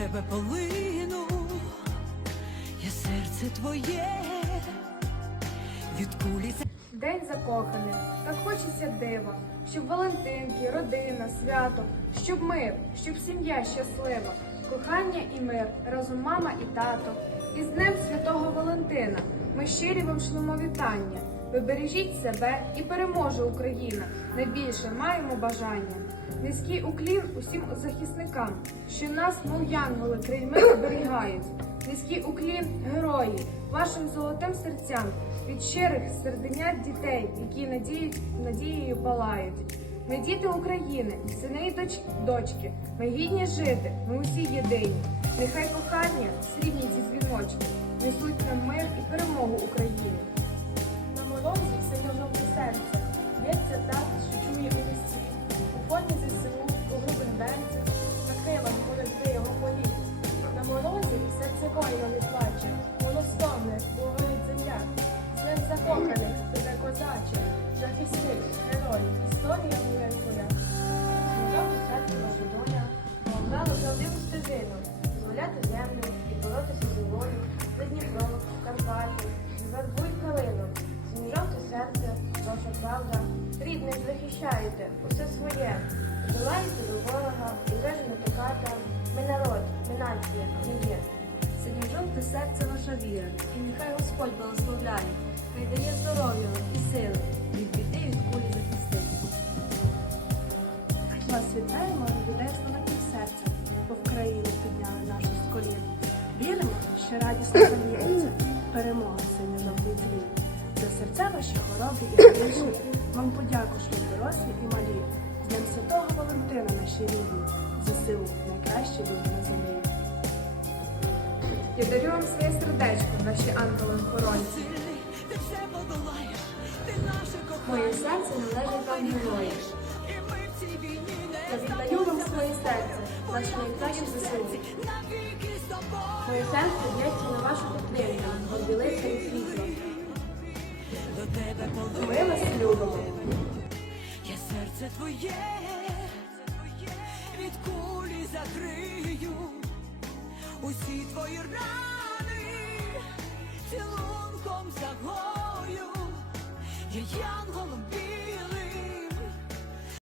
тебе полину, я серце твоє, від кулі День закоханих, так хочеться дива, щоб Валентинки, родина, свято, щоб мир, щоб сім'я щаслива, кохання і мир, разом мама і тато. І з Днем Святого Валентина ми щирі вам шлемо вітання. Ви бережіть себе і переможе Україна. Найбільше маємо бажання. Низький уклін усім захисникам, що нас, мов янголи, крильми оберігають. Низький уклін герої, вашим золотим серцям від щирих серденят дітей, які надіють, надією палають. Ми діти України, сини і доч, дочки, ми гідні жити, ми усі єдині. Нехай кохання, срібні ці дзвіночки, несуть нам мир і перемогу Україні. На морозі синьо-жовте серце, герой, історія. Жовте серце ваша доля, обрало правдиву стежину, зволяти землю і боротися з волю, за Дніпро, Карпати, звербуй калину, жовте серце, ваша правда, рідних захищаєте, усе своє, долаєте до ворога і виженете ката, ми народ, ми нація, ми є. Синє жовте серце ваша віра, і нехай Господь благословляє, хай дає здоров'я і сили, від біди від кулі. Вас вітаємо людей з великим серцем, бо в країну підняли нашу з колін. Віримо, що радісно зальється перемога синьо-жовтий дзвін. За серця ваші хоробрі і грішні, вам подяку шлють дорослі і малі. З Днем Святого Валентина наші рідні, ЗСУ найкращі люди на землі. Я дарю вам своє сердечко, наші ангели-охоронці. сильний, ти все подолаєш, ти наше Моє серце належить вам герої. І ми в цій війні ваш найкращий тобою. Моє серце б'ється на вашу підтримку, обділиться і світло. Ми вас любимо. Я серце твоє, від кулі закрию усі твої рани, цілунком загою. Я